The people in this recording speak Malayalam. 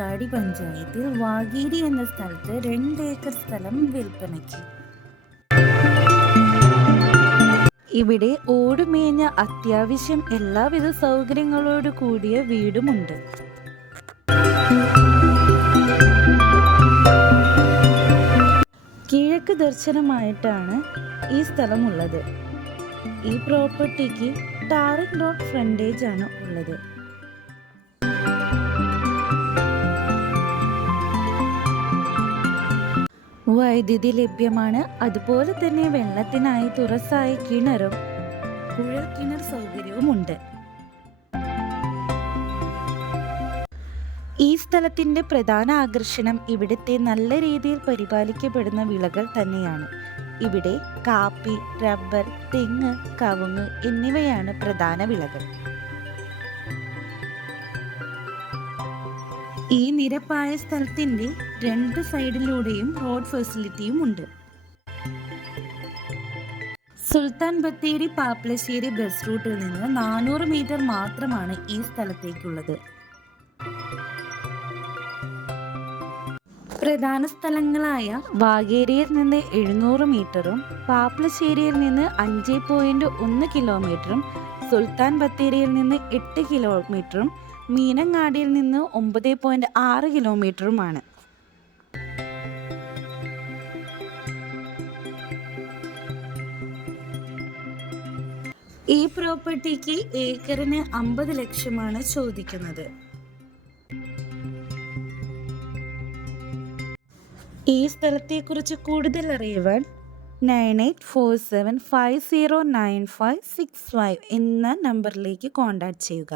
തലക്കാടി പഞ്ചായത്തിൽ വാഗേരി എന്ന സ്ഥലത്ത് 2 ഏക്കർ സ്ഥലം വിൽപ്പനയ്ക്ക്. ഇവിടെ ഓടുമേഞ്ഞ അത്യാവശ്യം എല്ലാവിധ സൗകര്യങ്ങളോട് കൂടിയ വീടുമുണ്ട്. കിഴക്ക് ദർശനമായിട്ടാണ് ഈ സ്ഥലമുള്ളത്. ഈ പ്രോപ്പർട്ടിക്ക് ടാറിംഗ് റോഡ് ഫ്രണ്ടേജ് ആണ് ഉള്ളത്. വൈദ്യുതി ലഭ്യമാണ്. അതുപോലെ തന്നെ വെള്ളത്തിനായി തുറസായ കിണറും കുഴൽ കിണർ സൗകര്യവുമുണ്ട്. ഈ സ്ഥലത്തിന്റെ പ്രധാന ആകർഷണം ഇവിടുത്തെ നല്ല രീതിയിൽ പരിപാലിക്കപ്പെടുന്ന വിളകൾ തന്നെയാണ്. ഇവിടെ കാപ്പി, റബ്ബർ, തെങ്ങ്, കവുങ്ങ് എന്നിവയാണ് പ്രധാന വിളകൾ. ഈ നിരപ്പായ സ്ഥലത്തിന്റെ 2 സൈഡിലൂടെയും റോഡ് ഫെസിലിറ്റിയും ഉണ്ട്. സുൽത്താൻ ബത്തേരി പാപ്പളശ്ശേരി ബസ് റൂട്ടിൽ നിന്ന് 400 മീറ്റർ മാത്രമാണ് ഈ സ്ഥലത്തേക്കുള്ളത്. പ്രധാന സ്ഥലങ്ങളായ വാഗേരിയിൽ നിന്ന് 700 മീറ്ററും പാപ്പളശ്ശേരിയിൽ നിന്ന് 5.1 കിലോമീറ്ററും സുൽത്താൻ ബത്തേരിയിൽ നിന്ന് 8 കിലോമീറ്ററും മീനങ്ങാടിയിൽ നിന്ന് 9.6 കിലോമീറ്ററുമാണ്. ഈ പ്രോപ്പർട്ടിക്ക് ഏക്കറിന് 50 ലക്ഷമാണ് ചോദിക്കുന്നത്. ഈ സ്ഥലത്തെക്കുറിച്ച് കൂടുതൽ അറിയുവാൻ 9847509565 എന്ന നമ്പറിലേക്ക് കോൺടാക്റ്റ് ചെയ്യുക.